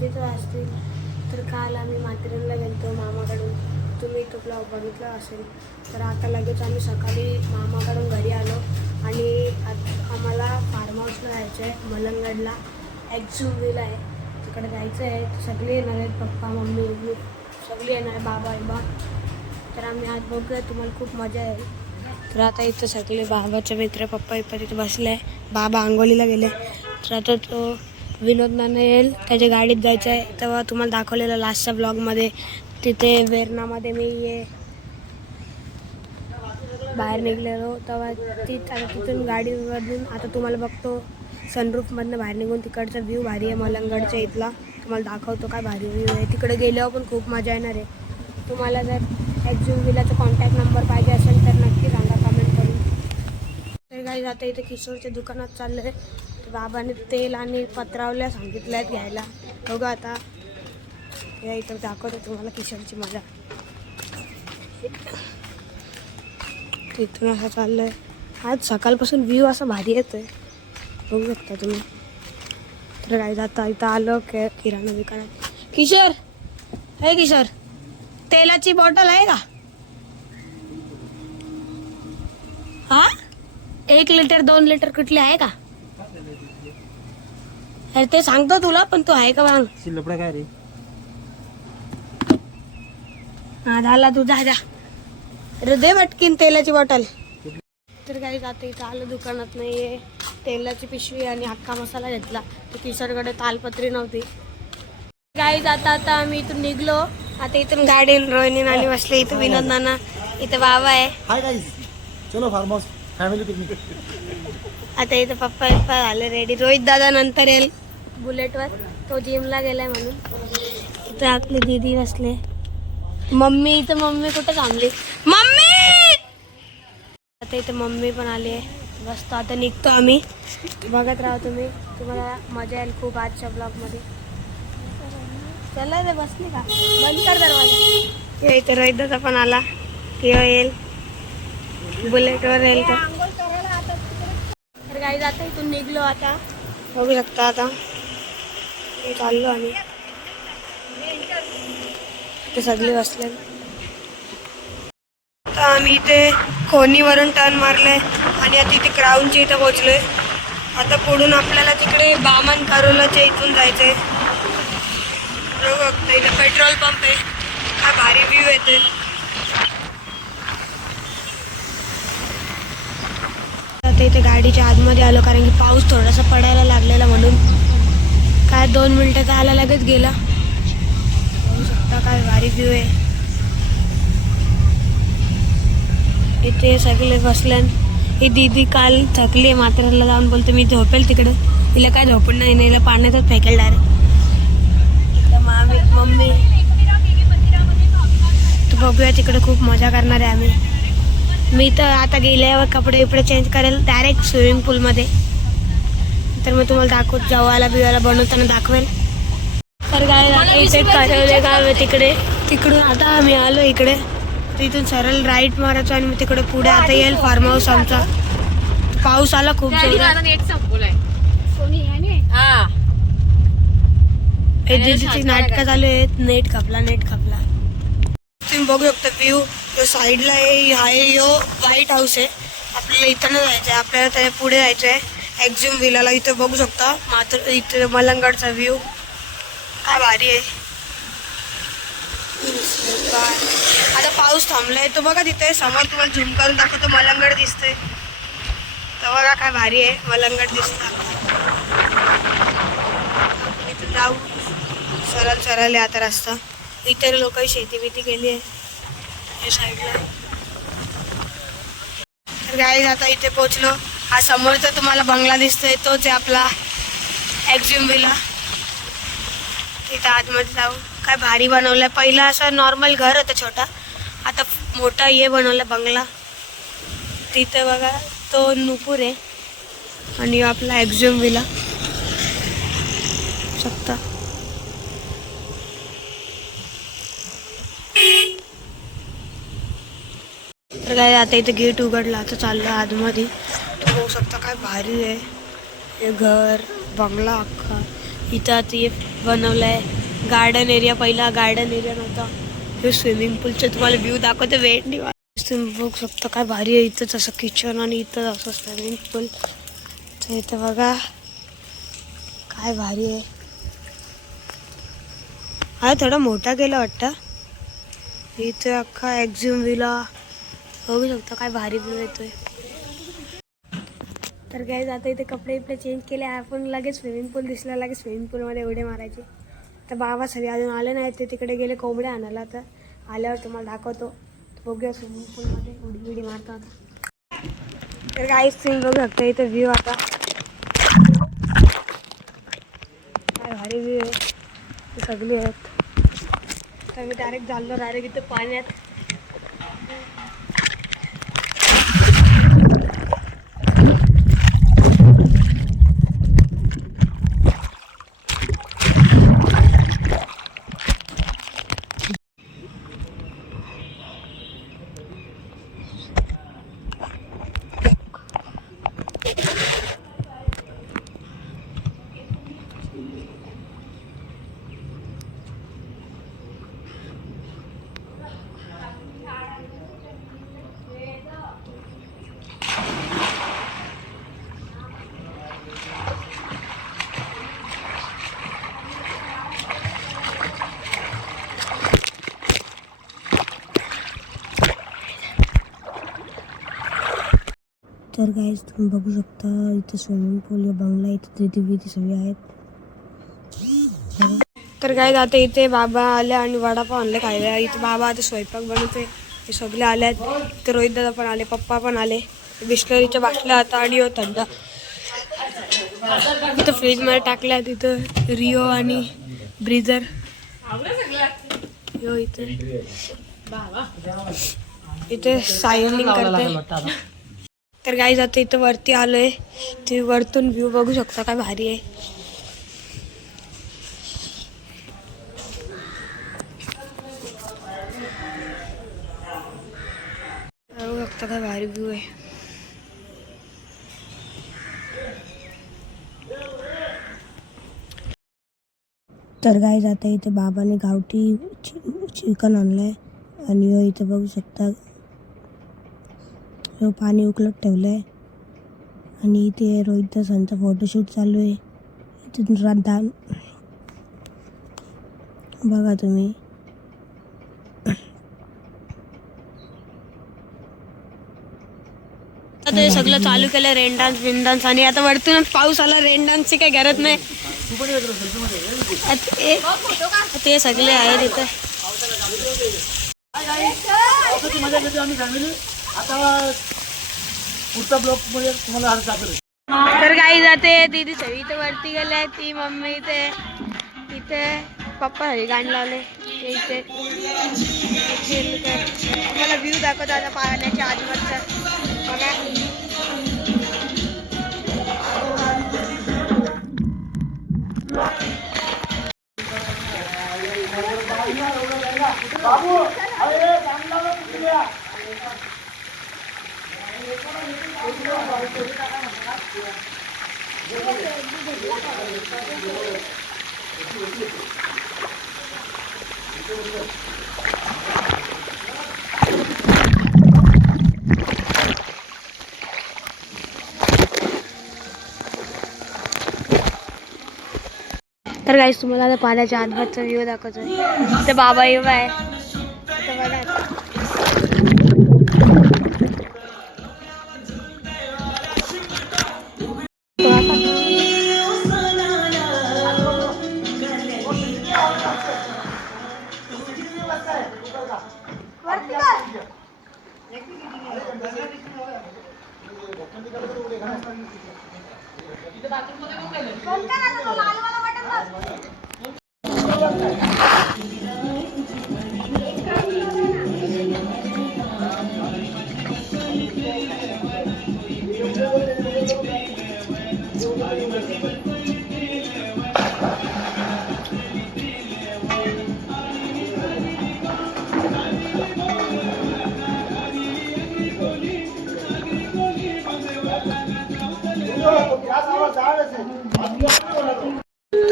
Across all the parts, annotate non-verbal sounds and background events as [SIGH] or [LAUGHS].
गरजेचं असतील तर काल आम्ही माथेरानला गेलो मामाकडून. तुम्ही तो ब्लॉग बघितला असेल. तर आता लगेच आम्ही सकाळी मामाकडून घरी आलो आणि आत- आम्हाला फार्म हाऊसला जायचं आहे मलंगडला. एक्झुमला आहे. तिकडे जायचं आहे सगळे येणार आहेत पप्पा मम्मी मी. सगळे येणार आहे बाबा आईबा तर आम्ही आज बघूया तुम्हाला खूप मजा येईल. तर आता इथं सगळे बाबाचे मित्र पप्पा इथं तिथे बसले. बाबा आंघोलीला गेले. तर आता तो विनोद नाना येईल त्याच्या गाडीत जायचं आहे तेव्हा तुम्हाला दाखवलेलं लास्टच्या ब्लॉगमध्ये तिथे वेरणामध्ये मी ये. बाहेर निघलेलो. तेव्हा ती आता तिथून गाडीवरून आता तुम्हाला बघतो. सनरूफमधनं बाहेर निघून तिकडचा व्ह्यू भारी आहे. मलंगडच्या इथला. तुम्हाला दाखवतो काय भारी व्ह्यू आहे. तिकडे गेल्यावर पण खूप मजा येणार आहे. तुम्हाला जर ॲक्झूम विलाचा कॉन्टॅक्ट नंबर पाहिजे असेल तर नक्की सांगा. कमेंट करून. तर काही जाता इथे किशोरच्या दुकानात चाललं आहे बाबाने तेल आणि पत्रावल्या सांगितल्या आहेत घ्यायला. बघू आता. या इथं दाखवतो तुम्हाला किशोरची मजा. तिथून असं चाललं आहे आज सकाळपासून व्ह्यू असा भारी येतो आहे बघू शकता तुम्ही. तर काय आता इथं आलं के किराणा दुकानात. किशोर! हे किशोर! तेलाची बॉटल आहे का? हा? एक लिटर दोन लिटर कुठली आहे का? अरे ते सांगतो तुला पण तू आहे का बांग शिल्लपडा काय रे? हा झाला तू जा जा. दे पटकीन तेलाची बॉटल. तर काही आता इथं आलं दुकानात नाहीये. तेलाची पिशवी आणि अख्खा मसाला घेतला. तर किशोरकडे तालपत्री नव्हती. काही आता आता आम्ही इथून निघलो. आता इथून गाडी रोहिणी नानी बसले. इथं विनोद नाना इथं बाबा आहे. हाय गाईज चलो फार्म हाऊस फॅमिली पिकनिक आता इथं पप्पा पप्पा झाले रेडी रोहित दादा नंतर येईल. बुलेटवर तो जिमला गेलाय म्हणून. इथं आपली दीदी बसले. मम्मी इथं मम्मी कुठं थांबली? मम्मी! आता इथं मम्मी पण आली आहे. बसतो आता निघतो आम्ही. बघत राहा तुम्ही. तुम्हाला मजा येईल खूप आजच्या ब्लॉगमध्ये चला रे बसली का? बंद कर दरवाजा. इथं रोहित दादा पण आला. किंवा येईल. बुलेटवर येईल तर तर काही जाता इथून निघलो आता. बघू शकता आता. चाललो आम्ही. ते सगळे बसले. आता आम्ही इथे खोनीवरून टर्न मारले आणि आता इथे क्राऊनच्या इथे पोचलोय आता पुढून आपल्याला तिकडे बामन करोलाच्या इथून जायचंय. बघू शकता इथे पेट्रोल पंप आहे. काय भारी व्ह्यू येते आता इथे गाडीच्या आतमध्ये आलो कारण की पाऊस थोडासा पडायला लागलेला म्हणून. काय दोन मिनिटाचा आला लगेच गेला. शकता काय भारी व्ह्यू आहे. इथे सगळे बसल्यान ही दीदी काल थकली आहे मात्राला जाऊन बोलते मी झोपेल तिकडं. तिला काय झोपण नाही नाही हिला पाण्यातच फेकेल डायरेक्ट मामी मम्मी. तू बघूया तिकडे खूप मजा करणार आहे आम्ही. मी तर आता गेल्यावर कपडे बिपडे चेंज करेल डायरेक्ट स्विमिंग पूलमध्ये तर मग तुम्हाला दाखवत जवायला बिवायला बनवताना दाखवेल. तर काय इथे करवले गाव आहे तिकडे तिकडून आता आम्ही आलो इकडे. तिथून सरळ राईट मारायचो आणि मग तिकडे पुढे आता येईल फार्म हाऊस आमचा. पाऊस आला खूप नाटकं चालू आहेत नेट खपला नेट खपला. तुम्ही बघू शकता व्ह्यू साईडला आहे हा यो व्हाईट हाऊस आहे. आपल्याला इथं नाही जायचं आहे आपल्याला त्या पुढे जायचं आहे एक्झ्युम विलाला इथं बघू शकता. मात्र इथं मलंगडचा व्ह्यू काय भारी आहे. आता पाऊस थांबलाय. तो बघा तिथे समोर तुम्हाला झुम करून दाखवतो. मलंगड दिसतंय. तर बघा काय भारी आहे. मलंगड दिसतं इथं जाऊ. सरळ सरळ आहे आता रस्ता. इतर लोक शेती बिती केली आहे या साईडला तर गाडी आता इथे पोचलो हा समोरचा तुम्हाला बंगला दिसतोय तोच आहे आपला एक्झ्युम विला तिथं आतमध्ये जाऊ. काय भारी बनवलं पहिला असं नॉर्मल घर होतं छोटा. आता मोठा हे बनवलं बंगला. तिथे बघा तो नुपूर आहे. आणि आपला एक्झ्युम विला शकता. तर काय आता इथे गेट उघडला आता चाललं आतमध्ये. तर बघू शकता काय भारी आहे. हे घर बंगला अख्खा. इथं आता हे आहे गार्डन एरिया पहिला गार्डन एरिया नव्हता. हे स्विमिंग पूलचे तुम्हाला व्ह्यू दाखवते वेट नाही तुम्ही बघू शकता काय भारी आहे इथंच असं किचन आणि इथं असं स्विमिंग पूल तर इथं बघा काय भारी आहे. हा थोडा मोठा केला वाटतं. इथे अख्खा एक्झिम विला बघू शकता काय भारी व्ह्यू येतोय. तर काय आता इथे कपडे इकडे चेंज केले. आपण लगेच स्विमिंग पूल दिसला लगेच स्विमिंग पूलमध्ये उडे मारायचे. तर बाबा सगळे अजून आले नाहीत ते तिकडे गेले कोंबड्या आणायला. तर आल्यावर तुम्हाला दाखवतो. बघूया स्विमिंग पूलमध्ये उडी उडी मारतो आता तर काहीच तुम्ही बघू शकता इथे व्ह्यू आता. काय भारी व्ह्यू आहे. सगळी आहेत. तर मी डायरेक्ट चाललो डायरेक्ट इथं पाण्यात. तर गाईज तुम्ही बघू शकता इथे स्विमिंग पूल बंगला इथे दिदी सगळे आहेत. तर काय आता इथे बाबा आले आणि वडापाव आणले खायला. इथे बाबा आता स्वयंपाक बनवते हे सगळे आले आहेत. इथे रोहित दादा पण आले पप्पा पण आले. बिस्लरीच्या बाटल्या आता आणि थंड इथं फ्रीजमध्ये टाकल्या आहेत इथं रिओ आणि ब्रिझर इथे. इथे सायनिंग करते. तर काही जातं इथं वरती आलोय. तुम्ही वरतून व्ह्यू बघू शकता काय भारी आहे. बघू शकता काय भारी व्ह्यू आहे. तर काय जाता इथे बाबाने गावठी चिकन आणलंय. आणि इथं बघू शकता पाणी पाणी ठेवलं ठेवलंय. आणि इथे रोहित दासांचा फोटोशूट चालू आहे. इथून राधा बघा तुम्ही. आता हे सगळं चालू केलं रेन डान्स बिन डान्स आणि आता वरतूनच पाऊस आला रेन डान्सची काही गरज नाही. ते सगळे आहेत इथे. आता पुढचा ब्लॉकमध्ये तुम्हाला हर दाखवेल तर काही जाते दीदी सवी इथे वरती गेले ती मम्मी इथे इथे पप्पा सगळी गाणी लावले. इथे मला व्ह्यू दाखवतो आता पाण्याच्या आजूबाजूचा बघा. तर गाईस तुम्हाला आता पाण्याच्या आजूबाजूचा व्ह्यू दाखवतो इथे बाबा येऊ आहे.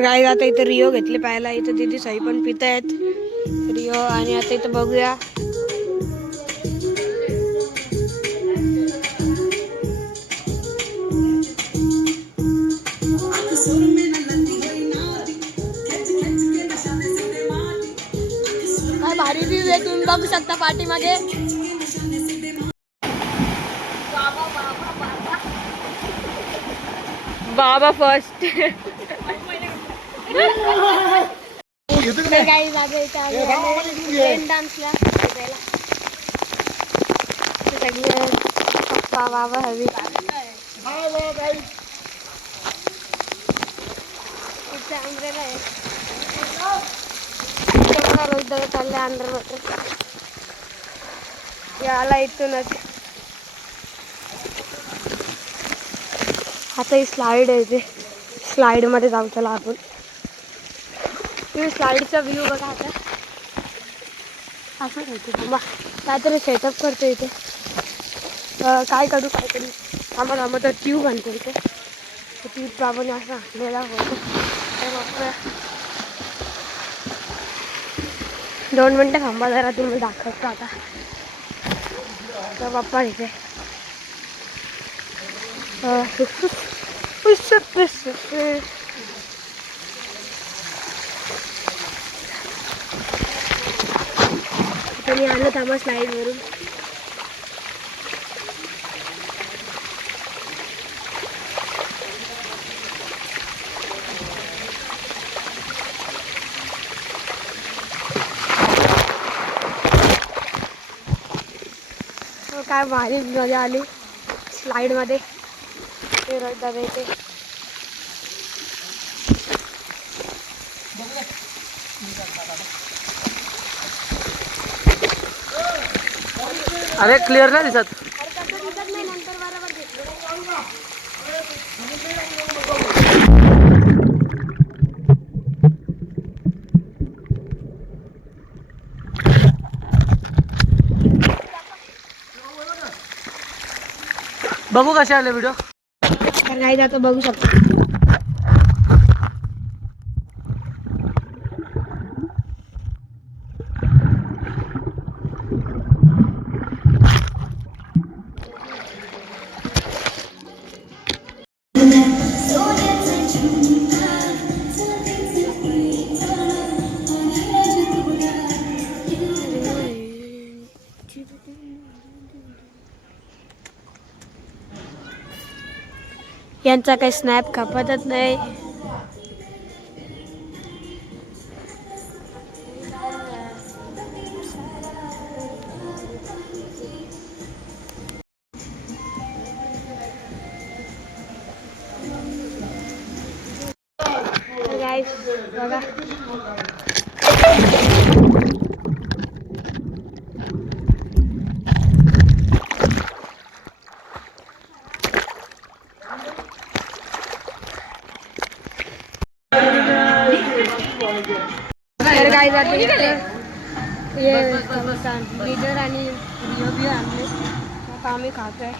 तर काय आता इथं रिओ घेतले पाहायला. इथं दिदी सई पण पित आहेत. रिओ आणि आता इथं बघूया. काय भारी व्ह्यू आहे तुम्ही बघू शकता पाठीमागे. बाबा फर्स्ट घेतो का तर काही जागा इथे आम्ही आले रेन डान्सला पप्पा बाबा हवी इथे आहे अंडर वॉटर याला इथूनच आता ही स्लाईड आहे ते. स्लाईडमध्ये जाऊ चला आपण. तुम्ही स्लाईडचा व्ह्यू बघा आता. असं राहते थांबा. काहीतरी सेटअप करतो इथे. काय करू काय करू थांबा थांबा तर ट्यूब आणतो इथे. ट्यूब आपण असं आणलेला होतो. दोन मिनटं थांबा जरा तुम्ही दाखवतो आता. तर बाप्पा इथे. अं, [LAUGHS] उस्स, मी आलो थांबा स्लाईडवरून हो, काय भारी मजा आली स्लाईडमध्ये ते रोहित दादा अरे क्लिअर नाही दिसत. बघू कसे आले व्हिडिओ तर काही आता बघू शकतो. त्यांचा काही स्नॅप खपतच नाही. आम्ही दादा आहे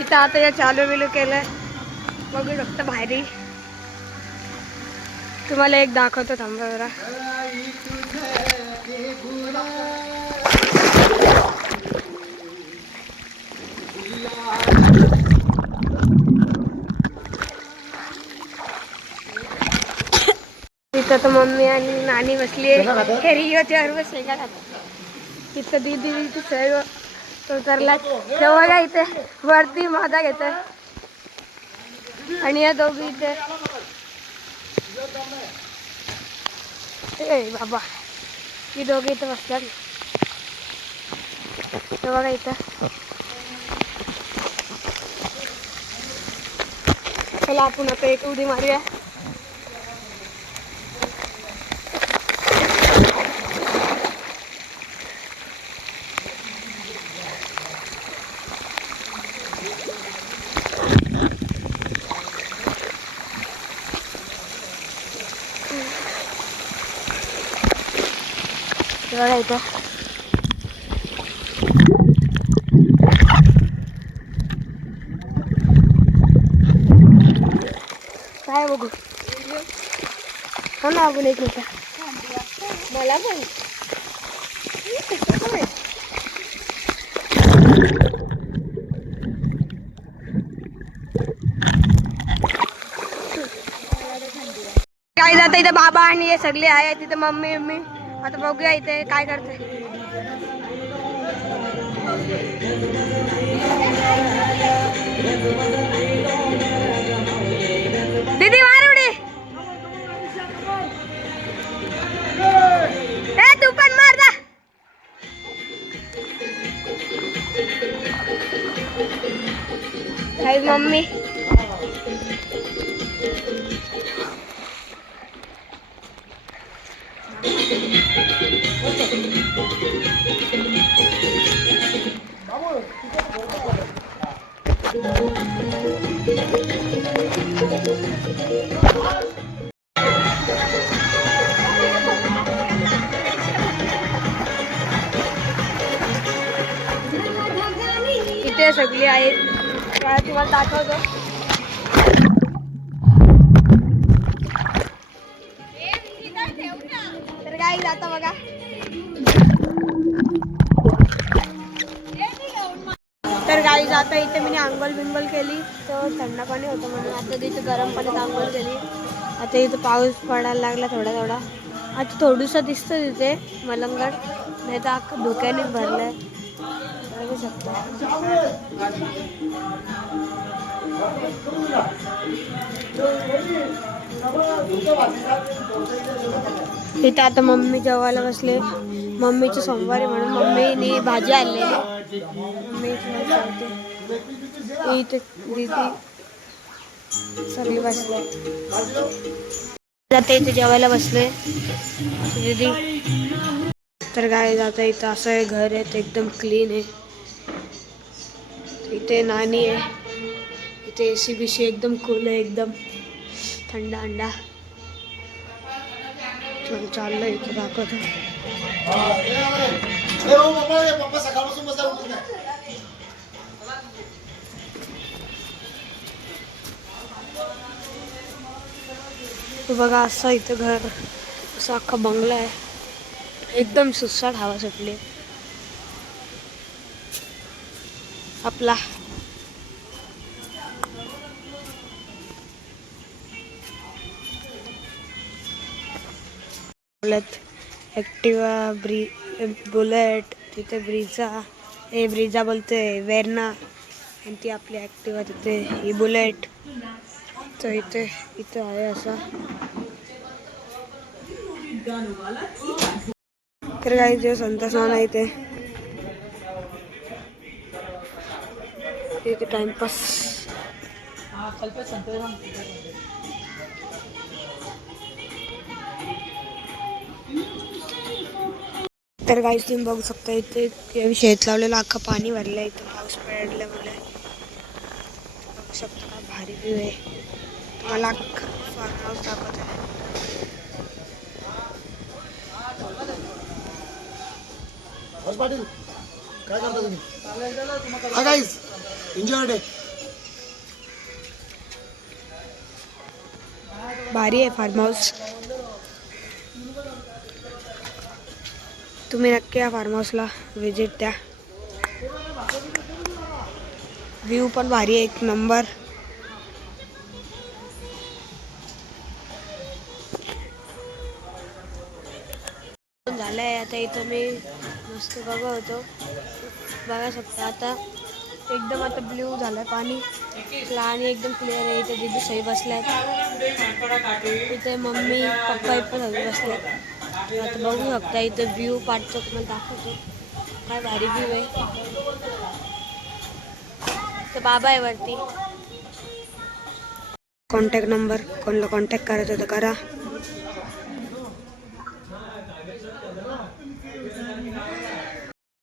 इथं आता या चालू बिलू केलंय. बघू शकता बाहेरी तुम्हाला एक दाखवतो थांबा जरा. तिथं तर मम्मी आणि नानी बसली आहे. हे रिओच्यावर बसले का तिथं दीदी तिथे सर्व तो करला. तेव्हा इथे वरती माझा घेत आणि या दोघी इथे. ए बाबा. ही दोघी इथं बसतात तेव्हा का इथं. चला आपण आता एक उडी मारूया. तेव्हा काय बघू? हा ना आपण एक मिनिट. मला पण. काय जात इथं बाबा आणि हे सगळे आहे तिथे मम्मी मम्मी आता बघूया इथे काय करते दीदी वार उडी. ए तू पण मार जा. मम्मी. तुम्हाला दाखवतो तर काय जाता बघा तर गाई जाता इथे मी आंघोळ बिंगोल केली. तर थंड पाणी होतं म्हणून आता तिथे गरम पाण्यात आंघोळ केली. आता इथं पाऊस पडायला लागला थोडा थोडा. आता थोडंसं दिसतं तिथे मलंगड. नाही तर अख्खं धुक्याने भरलंय. बघू शकता. इथे आता मम्मी जेवायला बसले. मम्मीचे सोमवारी म्हणून मम्मीने भाजी आणलेली. मम्मी इथे जेवते. दीदी सगळी बसले जाते इथे जेवायला बसले. दीदी. तर काय जाता इथं असं आहे घर आहे ते एकदम क्लीन आहे. इथे नाणी आहे. इथे ए सी बीसी एकदम कूल आहे एकदम थंड अंडा. चल चाललं इथं दाखवतो. बघा असं इथं घर असं अख्खा बंगला आहे. एकदम सुसाट हवा सुटली आपला. बुलेट ॲक्टिवा ब्री बुलेट तिथे ब्रिझा हे ब्रिझा बोलते वेरना. आणि ती आपली ॲक्टिवा तिथे ही बुलेट. तर इथे इथे आहे असा. तर काही दिवस संतोष ते इथे इथे टाइमपास तर काही तुम्ही बघू शकता इथे शेत लावलेलं अख्खा पाणी भरलं इथं पाऊस पडल्यामुळे बघू शकता का भारी व्ह्यू आहे. मला अख्खा फार्म हाऊस दाखवत आहे काय करता तुम्ही? एन्जॉय डे भारी आहे फार्म हाऊस. तुम्ही नक्की या फार्म हाऊसला व्हिजिट द्या. व्ह्यू पण भारी आहे एक नंबर. झालं आहे आता इथं मी मस्त बघत होतो. बघा शकता आता. एकदम आता ब्ल्यू झालं आहे पाणी आणि एकदम क्लिअर आहे. इथे दिदी सही आहेत इथे मम्मी पप्पा पण सगळे बसले. आता बघू शकता इथे व्ह्यू पाठचं तुम्हाला दाखवतो. काय भारी व्ह्यू आहे. तर बाबा आहे वरती. कॉन्टॅक्ट नंबर कोणाला कॉन्टॅक्ट करायचं तर करा.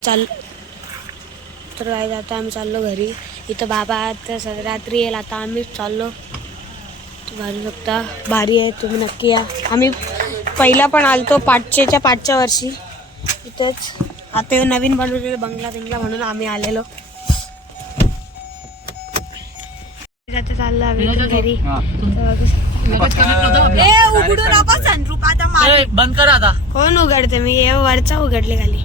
चाल तर आता आम्ही चाललो घरी. इथं बाबा आता रात्री येईल आता आम्हीच चाललो. घालू शकता भारी आहे तुम्ही नक्की या. आम्ही पहिला पण आलतो पाचशेच्या पाचच्या वर्षी. इथंच. आता हे नवीन बनवलेलं बंगला बिंगला म्हणून आम्ही आलेलो. चाललो आम्ही घरी. हा. उघडू नको सनरूप आता बंद करा आता. कोण उघडते? मी वरचा उघडले खाली.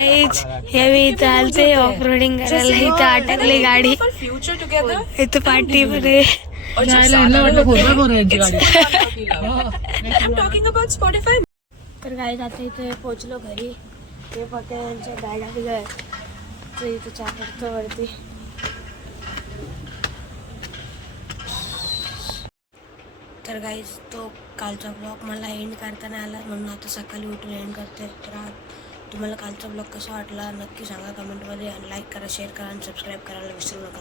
हे मी इथं आलते ऑफ रोडिंग करायला इथं अटकली गाडी. इथं पार्टी मध्ये. तर काय आता इथे पोचलो घरी. ते फक्त यांच्या गाड्या बिड्या आहेत. तर इथे चहा करतो वरती. तर गाईज तो कालचा ब्लॉग मला एंड करता नाही आला. म्हणून आता सकाळी उठून एंड करते तर आज तुम्हाला कालचा ब्लॉग कसा वाटला नक्की सांगा. कमेंटमध्ये आणि लाईक करा शेअर करा आणि सबस्क्राईब करायला विसरू नका.